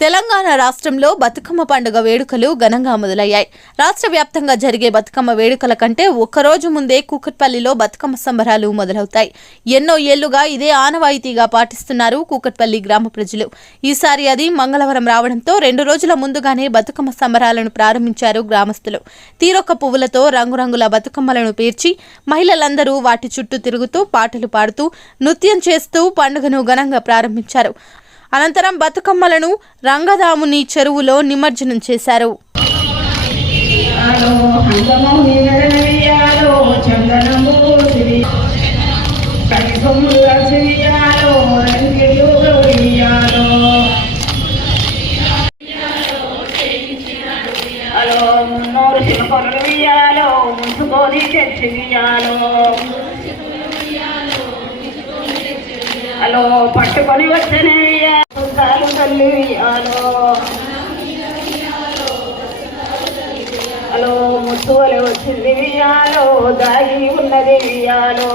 తెలంగాణ రాష్ట్రంలో బతుకమ్మ పండుగ వేడుకలు ఘనంగా మొదలయ్యాయి. రాష్ట్ర వ్యాప్తంగా జరిగే బతుకమ్మ వేడుకల కంటే ఒక్కరోజు ముందే కూకట్పల్లిలో బతుకమ్మ సంబరాలు మొదలవుతాయి. ఎన్నో ఏళ్ళుగా ఇదే ఆనవాయితీగా పాటిస్తున్నారు కూకట్పల్లి గ్రామ ప్రజలు. ఈసారి అది మంగళవారం రావడంతో రెండు రోజుల ముందుగానే బతుకమ్మ సంబరాలను ప్రారంభించారు గ్రామస్తులు. తీరొక్క పువ్వులతో రంగురంగుల బతుకమ్మలను పేర్చి మహిళలందరూ వాటి చుట్టూ తిరుగుతూ పాటలు పాడుతూ నృత్యం చేస్తూ పండుగను ఘనంగా ప్రారంభించారు. అనంతరం బతుకమ్మలను రంగదాముని చెరువులో నిమజ్జనం చేశారు. ఆలో అందము నీడనయ్యాలో చందనము సిరి అలో పట్టుకొని వచ్చనయ్యా సుందాలు తల్లి వియాలో హలో ముత్తువలు వచ్చింది వియాలో దాగి ఉన్నది వియాలో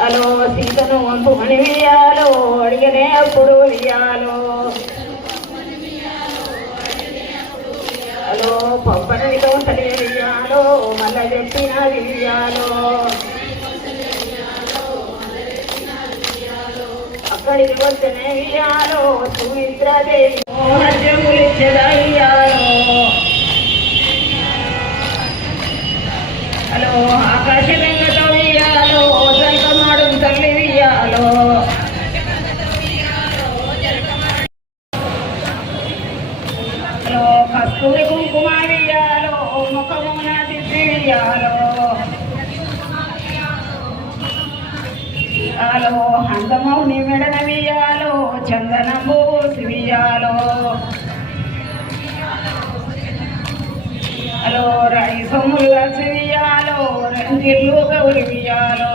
హలో సీతను వంపుమని వియాలో అడిగనే అప్పుడు వియాలో హలో పప్పనితో తల్లి వియాలో మళ్ళా చెప్పిన వియాలో అక్కడికి వచ్చిన సుమిత్రదేవి. మోహజములిచ్చదయ్యాలో హలో ఆకాశ గంగతో వియాలో తల్లి వియాలో హలో కస్తూరి కుంకుమ వియాలో ముఖమున దిద్ది వియాలో ఆలో మెడన వియాలో చందనము వియాలో హలో రాయి సొమ్ములు వియాలో రంగిల్లు గౌరి వియాలో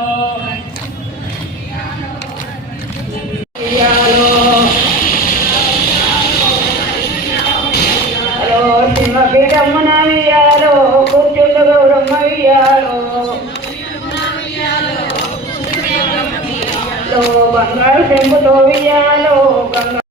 వియాలో హలో సింహపీఠమ్మన వియాలో బంగారు చెంపుతో వియాలో గంగ